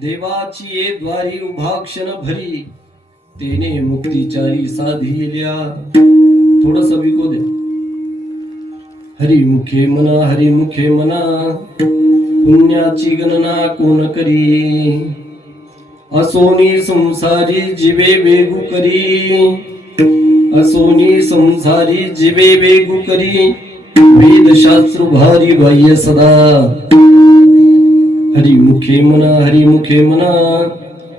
देवाची द्वारी उभा क्षण भरी, तेने मुक्तिचारी साधिल्या. थोडस विको द्या. हरिमुखे मना पुण्याची गणना कोण करी, असोनी संसारी जिवे वेगू करी, असोनी संसारी जिवे वेगू करी, वेदशास्त्र भारी बाह्य सदा. हरिमुखे मना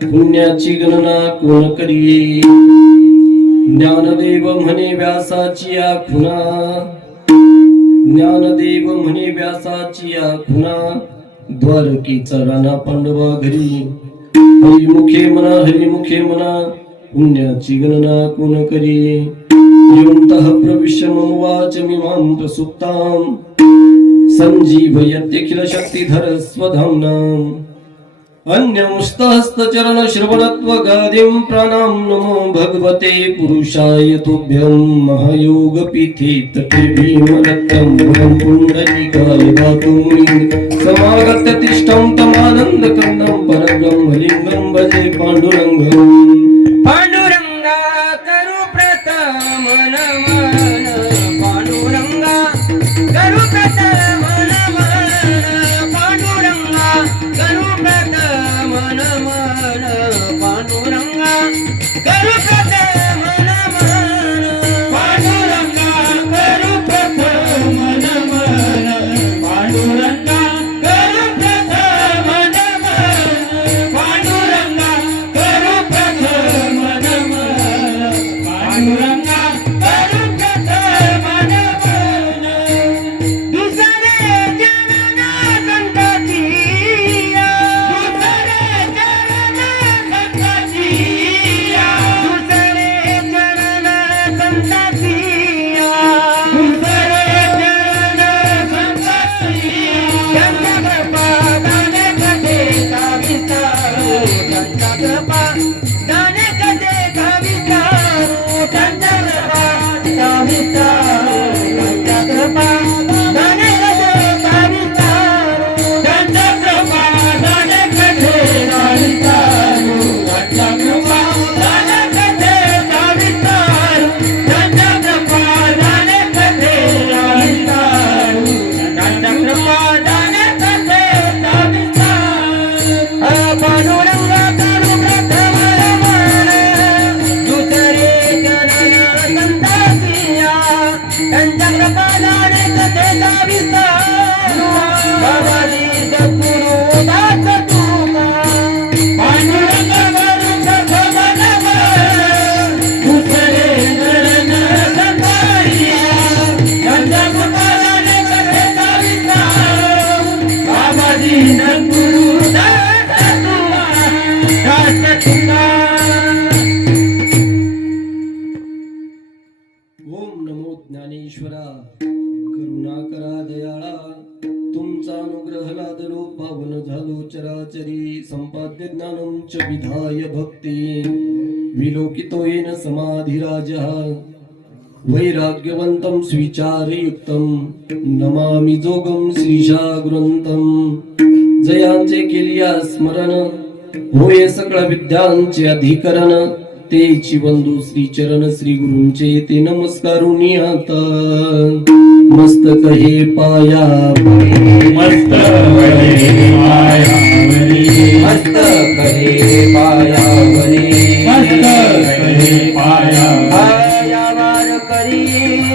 पुण्याची गणना कोण करी, ज्ञानदेव म्हणे व्यासाची आखुना, ज्ञानदेव म्हणे व्यासाची आखुना, द्वारकीचा राणा पांडवा घरी. हरिमुखे मना पुण्याची गणना कोण करी, योऽन्तः प्रविश्य मम वाचमिमां प्रसुप्तां, संजीवयत्यखिल शक्तिधर स्वधाम्नाम्. अन्यमुस्तहस्तचरण श्रवणत्वगादिं प्राणां नमो भगवते पुरुषाय तुभ्यं. महायोगपीठे तटे भीमरत्नं पुण्डरीकाय दातुं, समागत्य तिष्ठं तमानन्दकन्दं परब्रह्मलिङ्गं भजे पाण्डुरङ्गम्. पांडुरंगा करू प्रथम नमन, पांडुरंगा करू प्रथम नमन, पांडुरंगा करू प्रथम नमन, पांडुरंगा करू प्रथम नमन, पांडुरंगा करू प्रथम नमन, पांडुरंगा करू प्रथम नमन, पांडुरंगा करू प्रथम नमन, पांडुरंगा करू प्रथम नमन. दुसरे चरण संताची, दुसरे चरण संताची, दुसरे चरण संताची, दुसरे चरण संताची. त्यांच्या कृपा दाने कधे विस्तारू, त्यांच्या कृपा दाने कधे विस्तारू, त्यांच्या कृपा विस्तारू, त्यांच्या कृपा दाने कधे विस्तारू, त्यांच्या कृपा दाने कधे विस्तारू, त्यांच्या कृपा दाने कधे विस्तारू, त्यांच्या कृपा दाने कधे विस्तारू, त्यांच्या कृपा दाने कधे विस्तारू. पांडुरंगा करू प्रथम नमन, दुसरे चरण संताची, त्यांच्या कृपा दाने कधे विस्तारू. बाबाजी सद्गुरु दास तुका, पांडुरंगा करू प्रथम नमन, दुसरे चरण संताची, त्यांच्या कृपा दाने कधे विस्तारू. बाबाजी सद्गुरु दास तुका, दास तुका. ओम नमो ज्ञानेश्वरा, करुणा करा दयाळा, तुमचा अनुग्रह लादलो पावन झालो चराचरी. संपाद्य ज्ञानं च विधाय भक्ती, विलोकितो येन समाधिराजः. वैराग्यवन्तं स्विचारयुक्तं, नमामि जोगं श्रीशागुरन्तं. जयांचे केलिया स्मरण, होय सकळ विद्यांचे अधिकरण. तेची बंधू श्री चरण श्री गुरूंचे ते नमस्कारुनी आता. मस्तक हे पायावरी, मस्तक हे पायावरी, मस्तक हे पायावरी, मस्तक हे पायावरी. या वार करी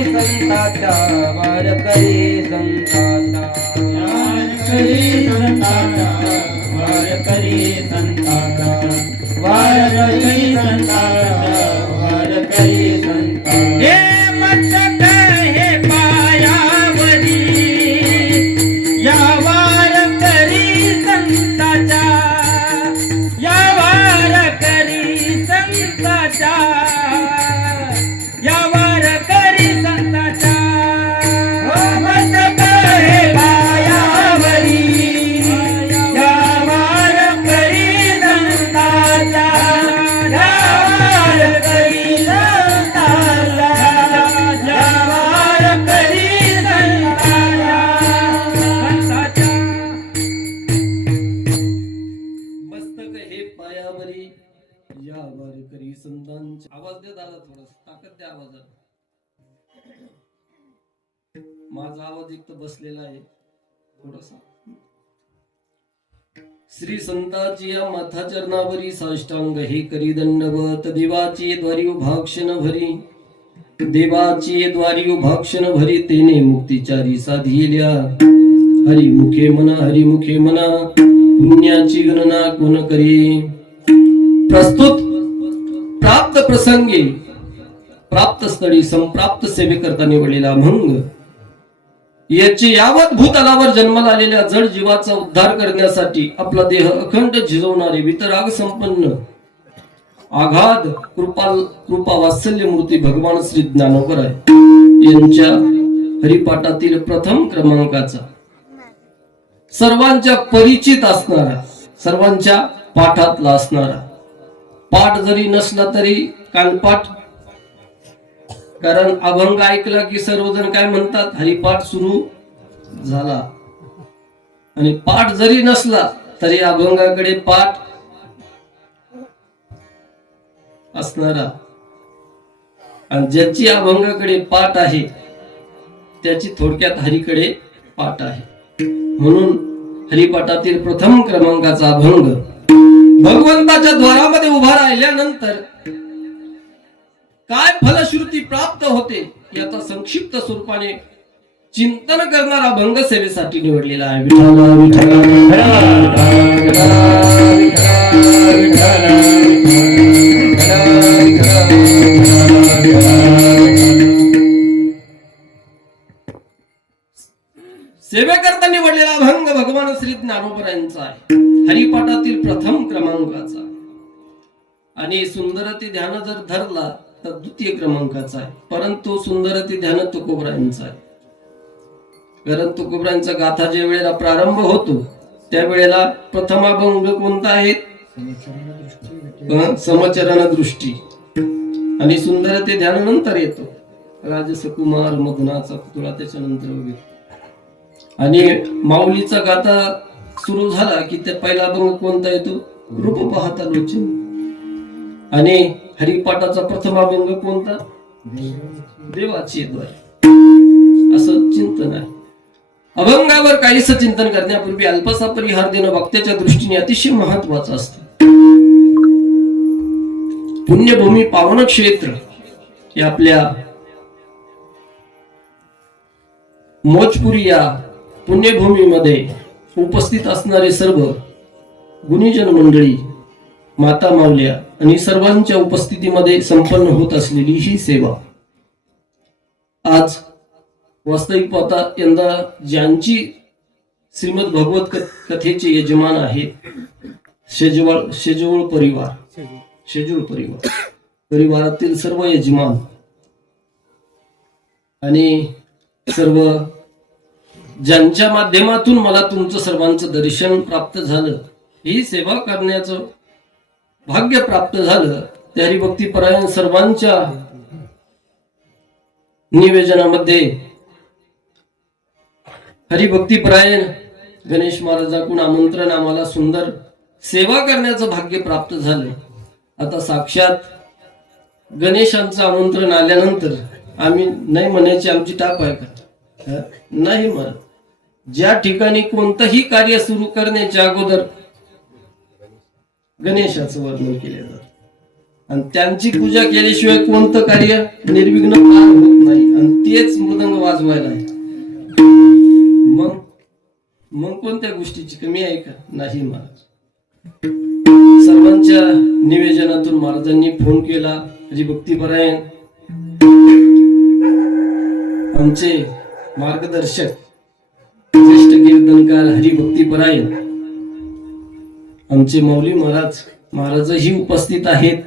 संताचा, वार करी संताचा, वार करी संताचा, वार करी संताचा, वार करी संताचा, वार करी संताचा. हे मस्तक हे पायावरी, या वार करी संताचा, या वार करी संताचा, या वार करी संताचा. हो मस्तक श्री संतांचे आवाज दे दादा, थोडस ताकद द्या आवाजाला. माझा आवाज एक तर बसलेला आहे थोडासा. श्री संताची या माथा चरणावरी साष्टांग हे करी दंडवत. देवाची द्वारी उभाक्षण भरी, देवाची द्वारी उभाक्षण भरी, तेने मुक्तिचारी साधिल्या. हरिमुखे म्हणा, हरिमुखे म्हणा, पुण्याची गणना कोण करी. प्रस्तुत प्राप्त प्रसंगी, प्राप्त स्थळी संप्राप्त सेवे करता निवडलेला अभंग याचे यावत भूतलावर जन्माला आलेल्या जड जीवाचा उद्धार करण्यासाठी आपला देह अखंड झिजवणारे वितराग संपन्न आघाद कृपा वात्सल्य मूर्ती भगवान श्री ज्ञानोबराय यांच्या हरिपाठातील प्रथम क्रमांकाचा, सर्वांच्या परिचित असणारा, सर्वांच्या पाठातला असणारा, पाठ जरी नसला तरी कानपाठ, कारण अभंग ऐकला की सर्वजण काय म्हणतात, हरिपाठ सुरू झाला. आणि पाठ जरी नसला तरी अभंगाकडे पाठ असणारा, आणि ज्याची अभंगाकडे पाठ आहे त्याची थोडक्यात हरीकडे पाठ आहे. म्हणून हरिपाठातील प्रथम क्रमांकाचा अभंग भगवंताच्या द्वारामध्ये उभा राहिल्यानंतर काय फलश्रुती प्राप्त होते याचा संक्षिप्त स्वरूपाने चिंतन करणारा अभंग सेवेसाठी निवडलेला आहे. विठ्ठला विठ्ठला सेवेकरता निवडलेला अभंग भगवान श्री ज्ञानोबरायांचा आहे, हरिपाठातील प्रथम क्रमांकाचा. आणि सुंदरती ध्यान जर धरला तर द्वितीय क्रमांकाचा आहे, परंतु सुंदरती ध्यान तुकोबरायांचा आहे. कारण तुकोबरायांचा गाथा ज्या वेळेला प्रारंभ होतो त्यावेळेला प्रथम अभंग कोणता आहे, समचरण दृष्टी, आणि सुंदरते ध्यान नंतर येतो, राजस कुमार मदनाचा पुतळा त्याच्यानंतर वगैरे. आणि माऊलीचा गाथा सुरू झाला की त्या पहिला अभंग कोणता येतो, रूप पाहता लोचन. आणि हरिपाठाचा प्रथम अभंग कोणता, देवाची द्वारे. असं चिंतन आहे. अभंगावर काहीच चिंतन करण्यापूर्वी अल्पसा परिहार देणं वक्त्याच्या दृष्टीने अतिशय महत्वाचं असतं. पुण्यभूमी पावन क्षेत्र हे आपल्या मोजपुरी या पुण्यभूमीमध्ये उपस्थित असणारे सर्व गुणीजन मंडळी, माता माऊल्या आणि सर्वांच्या उपस्थितीमध्ये संपन्न होत असलेली ही सेवा आज वास्तविक पाहता यंदा ज्यांची श्रीमद भगवत कथेचे यजमान आहेत शेजवळ परिवारातील सर्व यजमान आणि सर्व ज्यांच्या माध्यमातून मला तुमचं सर्वांचं दर्शन प्राप्त झालं, ही सेवा करण्याचं भाग्य प्राप्त झालं, त्या हरिभक्तीपरायण सर्वांच्या निवेदनामध्ये हरिभक्तीपरायण गणेश महाराजांकडून आमंत्रण आम्हाला सुंदर सेवा करण्याचं भाग्य प्राप्त झालं. आता साक्षात गणेशांचं आमंत्रण आल्यानंतर आम्ही नाही म्हणायची आमची टाप आहे का, नाही म्हणत. ज्या ठिकाणी कोणतंही कार्य सुरू करण्याच्या अगोदर गणेशाचं वर्णन केले जातं आणि त्यांची पूजा केल्याशिवाय कोणतं कार्य निर्विघ्न पार होत नाही. आणि तेच मृदंग वाजवायला आहे. मग कोणत्या गोष्टीची कमी आहे का, नाही महाराज. सर्वांच्या निवेदनातून महाराजांनी फोन केला. हरिभक्तीपरायण आमचे मार्गदर्शक ज्येष्ठ कीर्तनकार हरिभक्तीपरायण आमचे मौली महाराजही उपस्थित आहेत.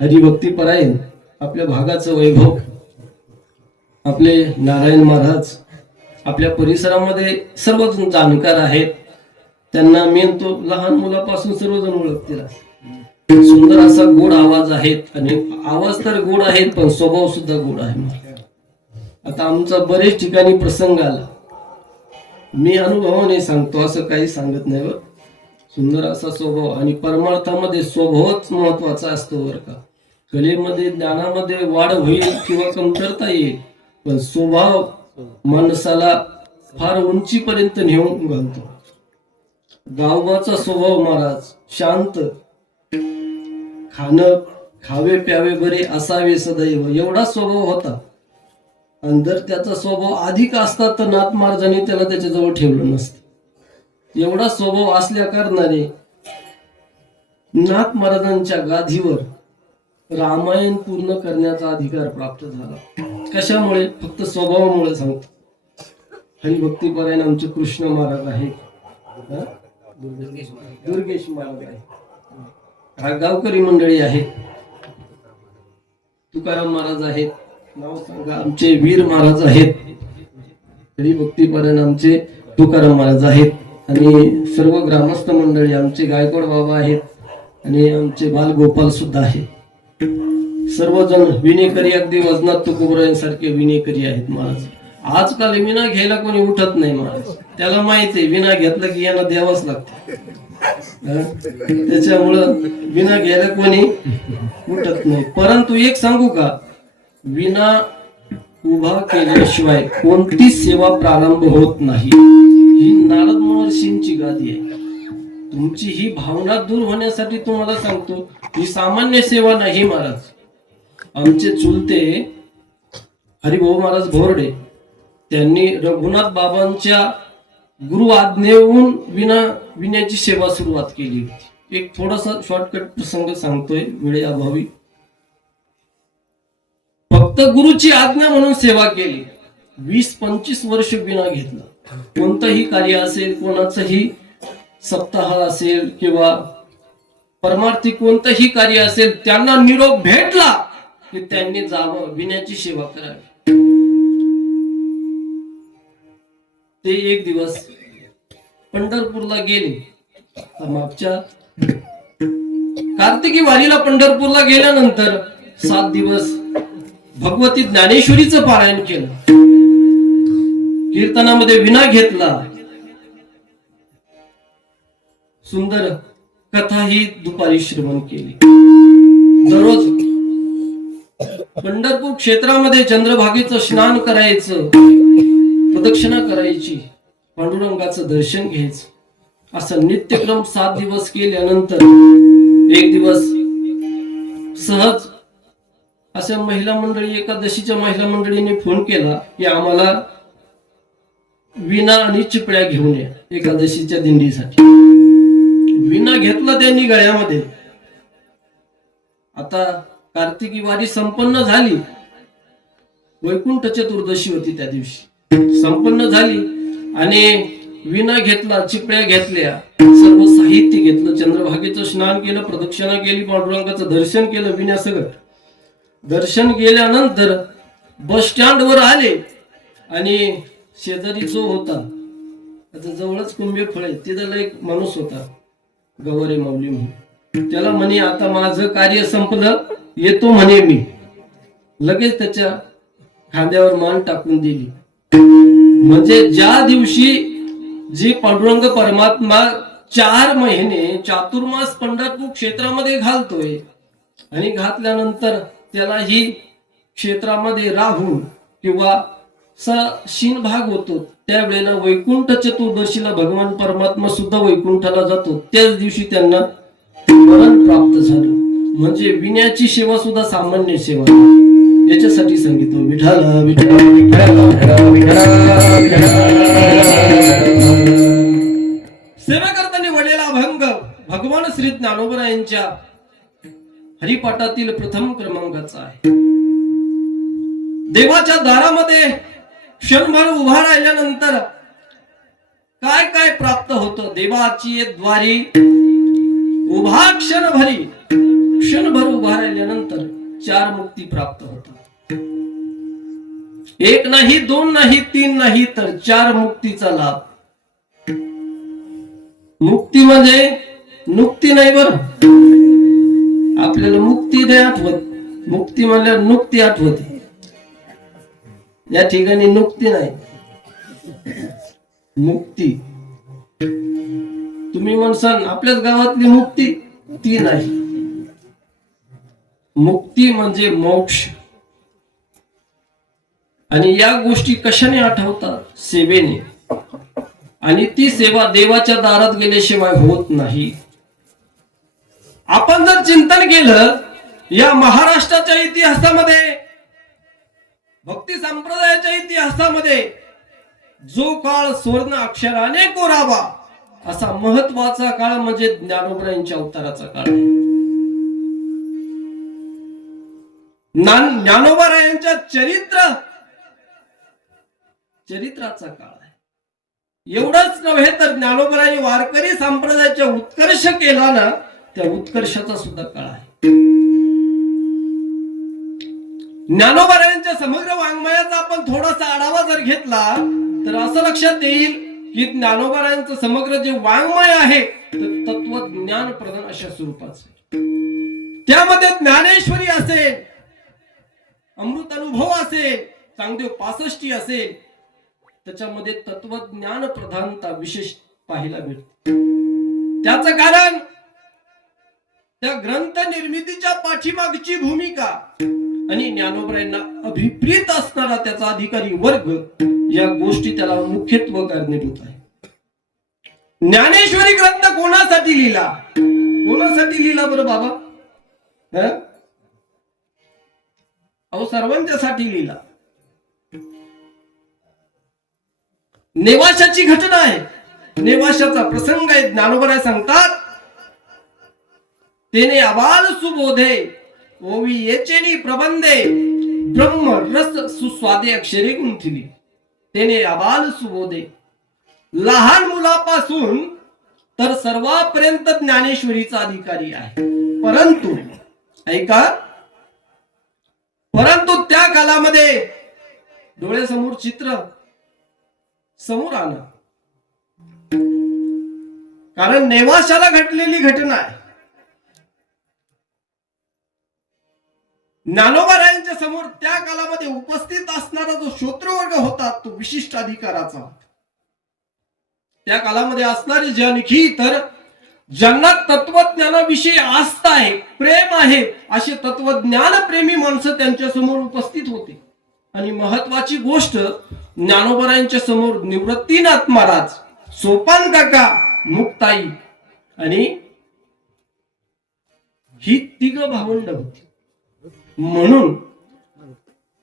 हरिभक्तीपरायण आपल्या भागाचं वैभव, आपले नारायण महाराज आपल्या परिसरामध्ये सर्वजण जाणकार आहेत. त्यांना मी तो लहान मुलापासून सर्वजण ओळखतील. सुंदर असा गोड आवाज आहेत आणि आवाज तर गोड आहेत पण स्वभाव सुद्धा गोड आहे. आता आमचा बरेच ठिकाणी प्रसंग आला, मी अनुभवाने सांगतो, असं काही सांगत नाही. सुंदर असा स्वभाव आणि परमार्थामध्ये स्वभावच महत्वाचा असतो बरं का. कलेमध्ये ज्ञानामध्ये वाढ होईल किंवा कमतरता येईल, पण स्वभाव माणसाला फार उंचीपर्यंत नेऊन घालतो. गावगाचा स्वभाव महाराज शांत, खाणं खावे प्यावे बरे असावे सदैव, एवढा स्वभाव होता. आणि जर त्याचा स्वभाव अधिक असता तर नाथ महाराजांनी त्याला त्याच्याजवळ ठेवलं नसतं. एवढा स्वभाव असल्या कारणाने नाथ महाराजांच्या गादीवर रामायण पूर्ण करण्याचा अधिकार प्राप्त झाला. कशामुळे? फक्त स्वभावामुळे सांगतो. हरिभक्तीपरायण आमचे कृष्ण महाराज आहे, दुर्गेश महाराज आहे, हा गावकरी मंडळी आहेत, तुकाराम महाराज आहेत, नाव सांगा, आमचे वीर महाराज आहेत, हरिभक्तीपरायण आमचे तुकाराम महाराज आहेत, आणि सर्व ग्रामस्थ मंडळी आमचे गायकवाड बाबा आहेत, आणि आमचे बालगोपाल सुद्धा आहेत. सर्वजण विनेकरी, अगदी वजनात तुकोबरायांसारखे विनेकरी आहेत महाराज. आजकाल विना घ्यायला कोणी उठत नाही महाराज. त्याला माहिती आहे विना घेतलं की यांना द्यावंच लागतं, त्याच्यामुळं विना घ्यायला कोणी उठत नाही. परंतु एक सांगू का, विना उभा केल्याशिवाय कोणतीच सेवा प्रारंभ होत नाही. ही नारद महर्षींची गादी आहे. तुमची ही भावना दूर होण्यासाठी तुम्हाला सांगतो, ही सामान्य सेवा नाही महाराज. आमचे चुलते हरिभाऊ महाराज भोरडे, त्यांनी रघुनाथ बाबांच्या गुरु आज्ञेहून विण्याची सेवा सुरुवात केली होती. एक थोडासा शॉर्टकट प्रसंग सांगतोय वेळेअभावी. फक्त गुरुची आज्ञा म्हणून सेवा केली. 20-25 वर्ष विना घेतला. कोणतंही कार्य असेल, कोणाचंही सप्ताह असेल किंवा परमार्थी कोणतंही कार्य असेल, त्यांना निरोप भेटला की त्यांनी जावं, विण्याची सेवा करावी. ते एक दिवस पंढरपूरला गेले. मागच्या कार्तिकी वारीला पंढरपूरला गेल्यानंतर 7 दिवस भगवती ज्ञानेश्वरीचं पारायण केलं, कीर्तनामध्ये विना घेतला, सुंदर कथा ही दुपारी श्रवण केली. दररोज पंढरपूर क्षेत्रामध्ये चंद्रभागेचं स्नान करायचं, प्रदक्षिणा करायची, पांडुरंगाचं दर्शन घ्यायचं, असं नित्यक्रम 7 दिवस केल्यानंतर एक दिवस सहज अशा महिला मंडळी, एकादशीच्या महिला मंडळीने फोन केला की आम्हाला विणा आणि चिपळ्या घेऊन या एकादशीच्या दिंडीसाठी. विणा घेतला त्यांनी गळ्यामध्ये. आता कार्तिकी वारी संपन्न झाली, वैकुंठ चतुर्दशी होती त्या दिवशी, संपन्न झाली, आणि विणा घेतला, चिपळ्या घेतल्या, सर्व साहित्य घेतलं, चंद्रभागेचं स्नान केलं, प्रदक्षिणा केली, पांडुरंगाचं दर्शन केलं, विण्या सगळं दर्शन केल्यानंतर बस स्टँड वर आले, आणि शेजारी जो होता, आता जवळच कुंभे फळे, तिथला एक माणूस होता गवारे माऊली म्हणून, त्याला म्हणे आता माझं कार्य संपलं, येतो म्हणे मी. लगेच त्याच्या खांद्यावर मान टाकून दिली. म्हणजे ज्या दिवशी जे पांडुरंग परमात्मा 4 महिने चातुर्मास पंढरपूर क्षेत्रामध्ये घालतोय, आणि घातल्यानंतर त्याला ही क्षेत्रामध्ये राहून किंवा शीन भाग होतो, त्यावेळेला वैकुंठ चतुर्दशीला भगवान परमात्मा सुद्धा वैकुंठाला जातो. त्याच दिवशी त्यांना मरण प्राप्त झालं. म्हणजे विण्याची सेवा सुद्धा सामान्य सेवा नाही. याच्यासाठी सांगितलं विठाला विठा सेवा करताना वडलेला अभंग भगवान श्री ज्ञानोबरायांच्या हरिपाठातील प्रथम क्रमांकाचा आहे. देवाच्या दारामध्ये क्षणभर उभा राहिल्यानंतर काय काय प्राप्त होतं? देवाची द्वारी उभा क्षणभर उभा राहिल्यानंतर 4 मुक्ती प्राप्त होतात. 1 नाही, 2 नाही, 3 नाही, तर 4 मुक्तीचा लाभ. मुक्ती म्हणजे नुक्ती नाही बरं, आपल्याला मुक्ती नाही आठवत, मुक्ती म्हणल्यावर नुक्ती आठवते. या ठिकाणी नुक्ती नाही, मुक्ती. तुम्ही म्हणसान आपल्याच गावातली मुक्ती, ती नाही. मुक्ती म्हणजे मोक्ष. आणि या गोष्टी कशाने आठवतात? सेवेने. आणि ती सेवा देवाच्या दारात गेल्याशिवाय होत नाही. आपण जर चिंतन केलं या महाराष्ट्राच्या इतिहासामध्ये, भक्ती संप्रदायाच्या इतिहासामध्ये जो काळ स्वर्ण अक्षराने कोरावा असा महत्वाचा काळ म्हणजे ज्ञानोबरायांच्या अवताराचा काळ आहे. ज्ञानोबरायांच्या चरित्राचा काळ आहे. एवढंच नव्हे तर ज्ञानोबरायांनी वारकरी संप्रदायाचा उत्कर्ष केला ना, त्या उत्कर्षाचा सुद्धा काळ आहे. ज्ञानोबरायांच्या समग्र वाङ्मयाचा आपण थोडासा आढावा जर घेतला तर असं लक्षात येईल की ज्ञानोबरायांचं समग्र जे वाङ्मय आहे ते तत्वज्ञान प्रधान अशा स्वरूपाचं आहे. त्यामध्ये ज्ञानेश्वरी असेल, अमृत अनुभव असेल, चांगदेव 65 असेल, त्याच्यामध्ये तत्वज्ञान प्रधानता विशेष पाहायला भेटते. त्याचं कारण त्या ग्रंथ निर्मितीच्या पाठीमागची भूमिका आणि ज्ञानोबरायांना अभिप्रेत असणारा त्याचा अधिकारी वर्ग या गोष्टी त्याला मुख्यत्व कारणीभूत आहे. ज्ञानेश्वरी ग्रंथ कोणासाठी लिहिला? कोणासाठी लिहिला बरं बाबा? अहो सर्वांच्यासाठी लिहिला. नेवाशाची घटना आहे, नेवाशाचा प्रसंग आहे. ज्ञानोबराय सांगतात, तेने आबाल सुबोधे ओवी येचेनी प्रबंधे ब्रह्म रस सुस्वादे अक्षरे गुंथिली. तेने आबाल सुबोधे, लहान मुलापासून तर सर्वांपर्यंत ज्ञानेश्वरीचा अधिकारी आहे. परंतु ऐका, परंतु त्या कालामध्ये डोळ्यासमोर चित्र समोर आलं, कारण नेवाशाला घडलेली घटना आहे. ज्ञानोबरायांच्या समोर त्या कालामध्ये उपस्थित असणारा जो श्रोतृवर्ग होता तो विशिष्ट अधिकाराचा होता. त्या कालामध्ये असणारे जे आणखी तर ज्यांना तत्वज्ञानाविषयी आस्था आहे, प्रेम आहे, असे तत्वज्ञान प्रेमी माणसं त्यांच्या समोर उपस्थित होते. आणि महत्वाची गोष्ट, ज्ञानोबरायांच्या समोर निवृत्तीनाथ महाराज, सोपान काका, मुक्ताई आणि ही तिघ भावंड होती. म्हणून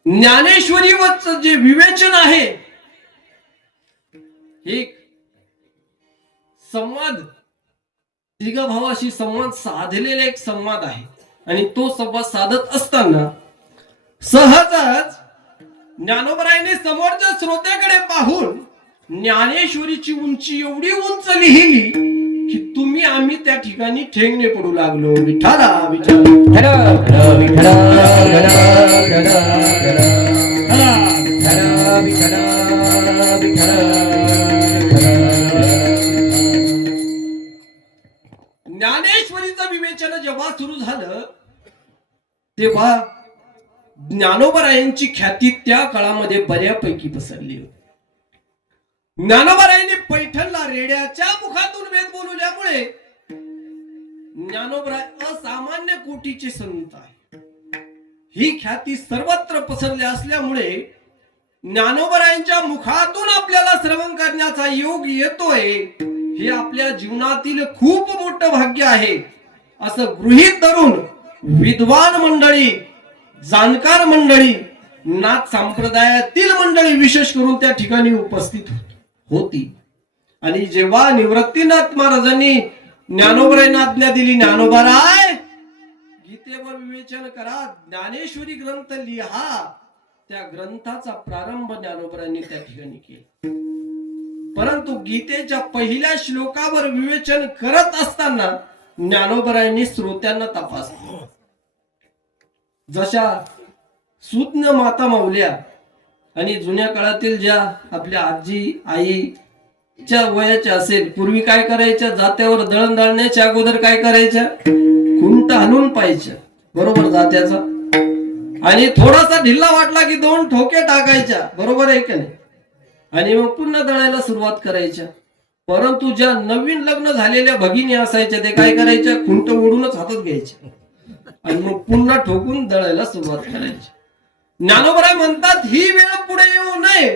ज्ञानेश्वरीवरच जे विवेचन आहे एक संवाद, तिघ भावाशी संवाद साधलेला एक संवाद आहे. आणि तो संवाद साधत असताना सहजच ज्ञानोबरायांनी समोरच्या श्रोत्याकडे पाहून ज्ञानेश्वरीची उंची एवढी उंच लिहिली की तुम्ही आम्ही त्या ठिकाणी ठेंगणे पडू लागलो. विठाला विठाला ज्ञानेश्वरीचं विवेचन जेव्हा सुरू झालं तेव्हा ज्ञानोबरायांची ख्याती त्या काळामध्ये बऱ्यापैकी पसरली होती. ज्ञानोबरायांनी पैठणला रेड्याच्या मुखातून वेद बोलवल्यामुळे ज्ञानोबराय असामान्य कोटीचे संत आहे. ही ख्याती सर्वत्र पसरली असल्यामुळे ज्ञानोबरायांच्या मुखातून आपल्याला श्रवण करण्याचा योग येतोय हे आपल्या जीवनातील खूप मोठं भाग्य आहे असं गृहीत धरून विद्वान मंडळी, जाणकार मंडळी, नाथ संप्रदायातील मंडळी विशेष करून त्या ठिकाणी उपस्थित होती. आणि जेव्हा निवृत्तीनाथ महाराजांनी ज्ञानोबरायांना आज्ञा दिली, ज्ञानोबराय गीतेवर विवेचन करा, ज्ञानेश्वरी ग्रंथ लिहा, त्या ग्रंथाचा प्रारंभ ज्ञानोबरायांनी त्या ठिकाणी केला. परंतु गीतेच्या पहिल्या श्लोकावर विवेचन करत असताना ज्ञानोबरायांनी श्रोत्यांना तपासले. जशा सूज्ञ माता माऊल्या आणि जुन्या काळातील ज्या आपल्या आजी आईच्या वयाच्या असेल, पूर्वी काय करायच्या, जात्यावर दळण दळण्याच्या अगोदर काय करायच्या, खुंट हलवून पाहायच्या, बरोबर जात्याचा, आणि थोडासा ढिल्ला वाटला की 2 ठोके टाकायच्या, बरोबर आहे का नाही, आणि मग पुन्हा दळायला सुरुवात करायच्या. परंतु ज्या नवीन लग्न झालेल्या भगिनी असायच्या ते काय करायच्या, खुंट ओढूनच हातात घ्यायच्या. आणि मग पुन्हा ठोकून दळायला सुरुवात करायची. ज्ञानोबराय म्हणतात ही वेळ पुढे येऊ नये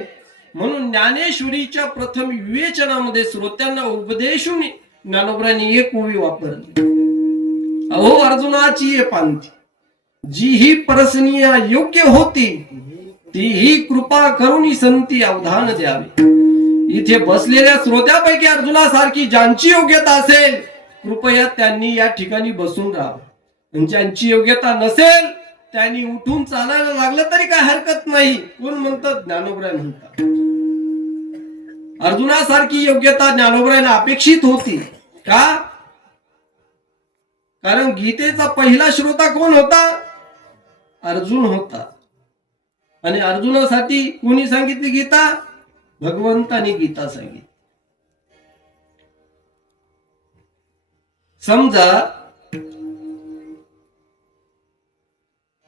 म्हणून ज्ञानेश्वरीच्या प्रथम विवेचनामध्ये श्रोत्यांना उपदेशून ज्ञानोबरायांनी एक ओवी वापरली. अहो अर्जुनाची ये पांथी जी ही परसनीय योग्य होती ती ही कृपा करून संती अवधान द्यावे. इथे बसलेल्या श्रोत्यापैकी अर्जुनासारखी ज्यांची योग्यता असेल कृपया त्यांनी या ठिकाणी बसून राहावं. ज्यांची योग्यता नसेल त्यांनी उठून चालायला लागलं तरी काय हरकत नाही. कोण म्हणतात? ज्ञानोबराय म्हणतात. अर्जुनासारखी योग्यता ज्ञानोबरायांना अपेक्षित होती. का? कारण गीतेचा पहिला श्रोता कोण होता? अर्जुन होता. आणि अर्जुनासाठी कोणी सांगितली गीता? भगवंताने गीता सांगितली. समजा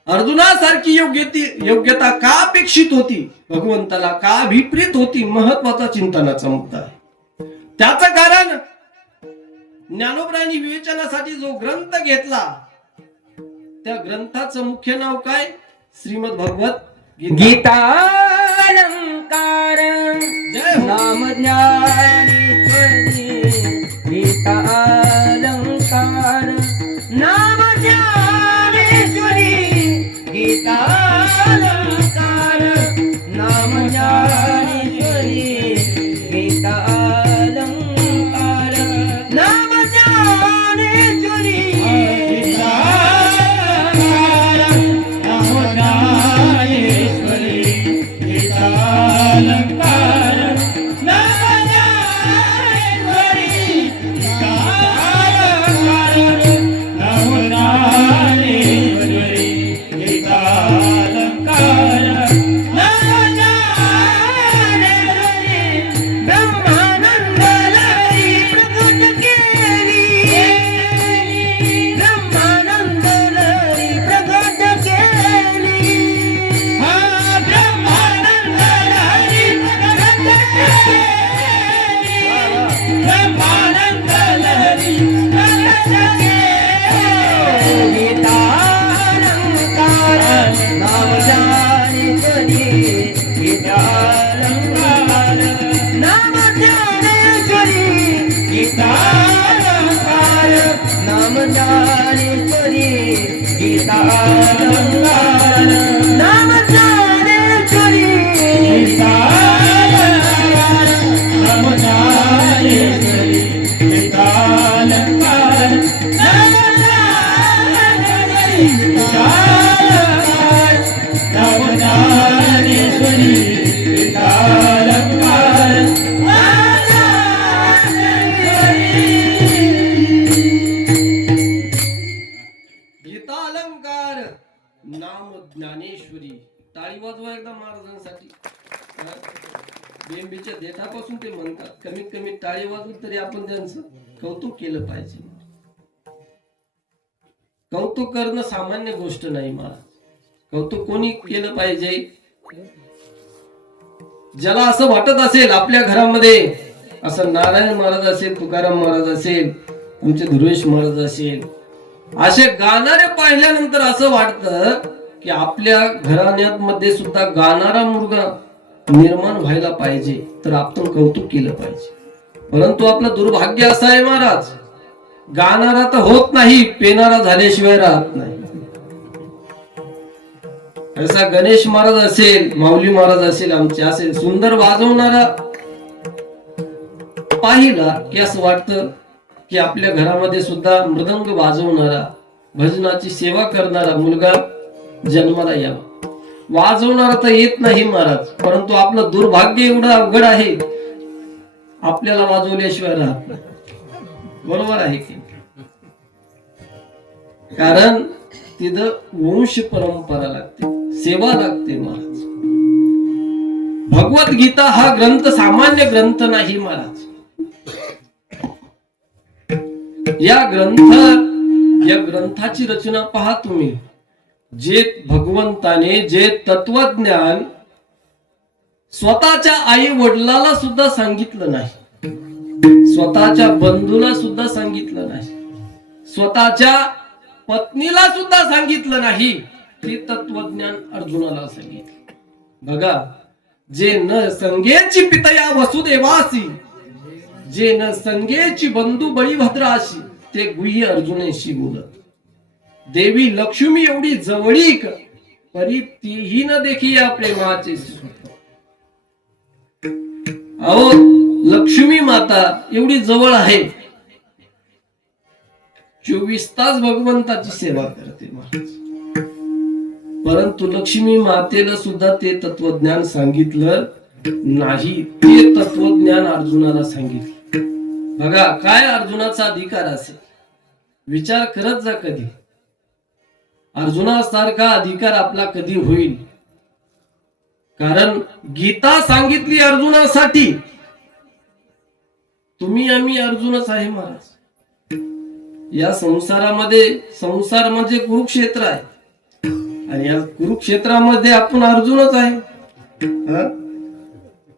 अर्जुनासारखी योग्यता का अपेक्षित होती? भगवंताला का अभिप्रेत होती? महत्वाचा चिंतनाचा मुद्दा आहे. त्याचं कारण ज्ञानोबरायांनी विवेचनासाठी जो ग्रंथ घेतला त्या ग्रंथाचं मुख्य नाव काय? श्रीमद भगवत गीता अलंकार जय हो. नाम ज्ञानेश्वरी गीता अलंकार नाम ज्ञानेश्वरी गीता अलंकार नाम ज्ञानेश्वरी गीता अलंकार नाम ज्ञानेश्वरी गीता नाम ज्ञानेश्वरी. टाळी वाजवा एकदा महाराजांसाठी. बेंबीच्या देठापासून ते म्हणतात. कमीत कमी टाळी वाजवून तरी आपण त्यांचं कौतुक केलं पाहिजे. कौतुक करणं सामान्य गोष्ट नाही महाराज. कौतुक कोणी केलं पाहिजे? ज्याला असं वाटत असेल आपल्या घरामध्ये असं नारायण महाराज असेल, तुकाराम महाराज असेल, आमचे धुर्वेश महाराज असेल, असे गाणारे पाहिल्यानंतर असं वाटतं की आपल्या घराण्यात मध्ये सुद्धा गाणारा मुलगा निर्माण व्हायला पाहिजे, तर आपण कौतुक केलं पाहिजे. परंतु आपलं दुर्भाग्य असं आहे महाराज, गाणारा तर होत नाही, पेनारा झाल्याशिवाय राहत नाही. असा गणेश महाराज असेल, माऊली महाराज असेल, आमचे असेल सुंदर वाजवणारा पाहिला की असं वाटतं की आपल्या घरामध्ये सुद्धा मृदंग वाजवणारा, भजनाची सेवा करणारा मुलगा जन्माला यावा. वाजवणारा तर येत नाही महाराज, परंतु आपलं दुर्भाग्य एवढं अवघड आहे, आपल्याला वाजवल्याशिवाय राहत नाही. बरोबर आहे की? कारण तिथं वंश परंपरा लागते, सेवा लागते महाराज. भगवद्गीता हा ग्रंथ सामान्य ग्रंथ नाही महाराज. या ग्रंथाची रचना पहा तुम्ही. जे भगवंताने जे तत्वज्ञान स्वतःच्या आई वडिलाला सुद्धा सांगितलं नाही, स्वतःच्या बंधूला सुद्धा सांगितलं नाही, स्वतःच्या पत्नीला सुद्धा सांगितलं नाही, ते तत्वज्ञान अर्जुनाला सांगितलं. बघा, जे न संगेची पितया वसुदेवासी, जे न संगेची बंधू बळीभद्राशी, ते गुह्य अर्जुनेशी बोलत. देवी लक्ष्मी एवढी जवळीक, परी तीही न देखी या प्रेमाचे सुख. अहो, लक्ष्मी माता एवढी जवळ आहे, 24 तास भगवंताची सेवा करते महाराज. परंतु लक्ष्मी मातेला सुद्धा ते तत्वज्ञान सांगितलं नाही. ते तत्वज्ञान अर्जुनाला सांगितलं. बघा, काय अर्जुनाचा अधिकार असेल, विचार करत जा. कधी अर्जुनासारखा अधिकार आपला कधी होईल? कारण गीता सांगितली अर्जुनासाठी. तुम्ही आम्ही अर्जुनच आहे महाराज. या संसारामध्ये, संसार म्हणजे कुरुक्षेत्र आहे, आणि या कुरुक्षेत्रामध्ये आपण अर्जुनच आहे.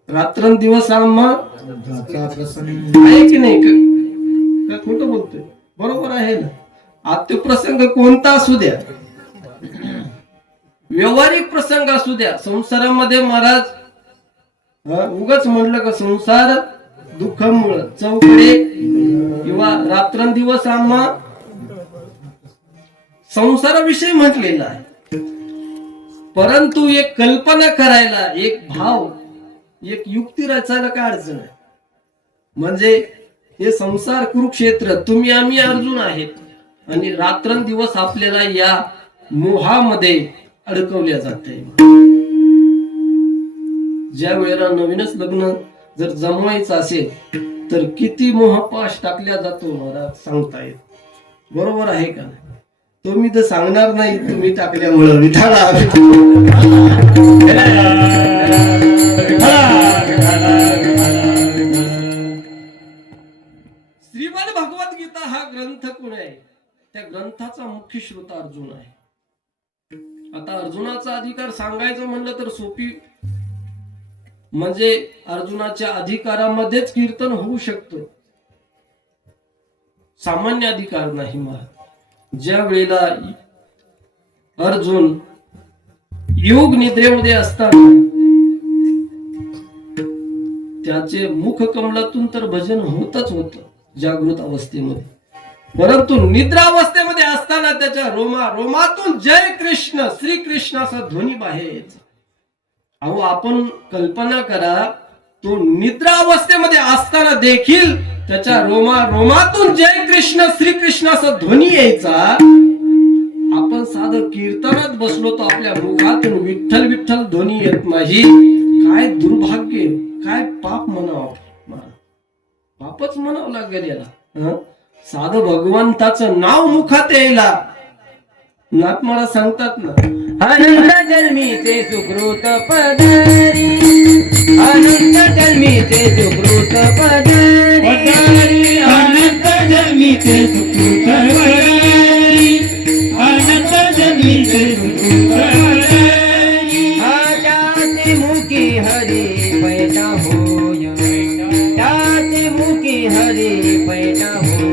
रात्रंदिवस आम्हा आहे की नाही? का खोटं बोलतोय? बरोबर आहे ना. आत्य प्रसंग कोणता असू द्या, व्यवहारिक प्रसंग असू द्या, संसारामध्ये महाराज उगाच म्हणलं का संसार दुःखामुळं चौकडे किंवा रात्रंदिवस आम्हा संसाराविषयी म्हटलेला आहे. परंतु एक कल्पना करायला, एक भाव, एक युक्ती रचायला काय अडचण आहे? म्हणजे हे संसार कुरुक्षेत्र, तुम्ही आम्ही अर्जुन आहेत, आणि रात्रंदिवस आपल्याला या मोहामध्ये अडकवल्या जाते. ज्या वेळेला नवीनच लग्न जर जमवायचं असेल तर किती मोहपाश टाकल्या जातो महाराज, सांगता येत. बरोबर आहे का? तुम्ही तर सांगणार नाही, तुम्ही टाकल्यामुळं. विठाला श्रीमद भगवद्गीता हा ग्रंथ कोण आहे? त्या ग्रंथाचा मुख्य श्रोता अर्जुन आहे. आता अर्जुनाचा अधिकार सांगायचं म्हणलं तर सोपी, म्हणजे अर्जुनाच्या अधिकारामध्येच कीर्तन होऊ शकतं, सामान्य अधिकार नाही महाराज. ज्या वेळेला अर्जुन योग निद्रेमध्ये असताना त्याचे मुख कमलातून तर भजन होतच होत जागृत अवस्थेमध्ये, परंतु निद्रावस्थेमध्ये असताना त्याच्या रोमातून जय कृष्ण श्रीकृष्ण असा ध्वनी बाहेर यायचा. अहो, आपण कल्पना करा, तो निद्रावस्थेमध्ये असताना देखील त्याच्या रोमातून जय कृष्ण श्रीकृष्ण असा ध्वनी यायचा. आपण साधं कीर्तनात बसलो तर आपल्या मुखातून विठ्ठल विठ्ठल ध्वनी येत नाही. काय दुर्भाग्य, काय पाप म्हणावं, पापच म्हणावं लागेल याला. साधं भगवंताचं नाव मुखात यायला नाथ मला सांगतात ना, अनंत जन्मीचे सुकृत पदारी, अनंत जन्मीचे सुकृत पदारी, अनंत जन्मीचे सुकृत पदारी, अनंत जन्मीचे सुकृत पदारी. त्याचे मुखी हरी पैठा होय, त्याचे मुखी हरी पैठा होय.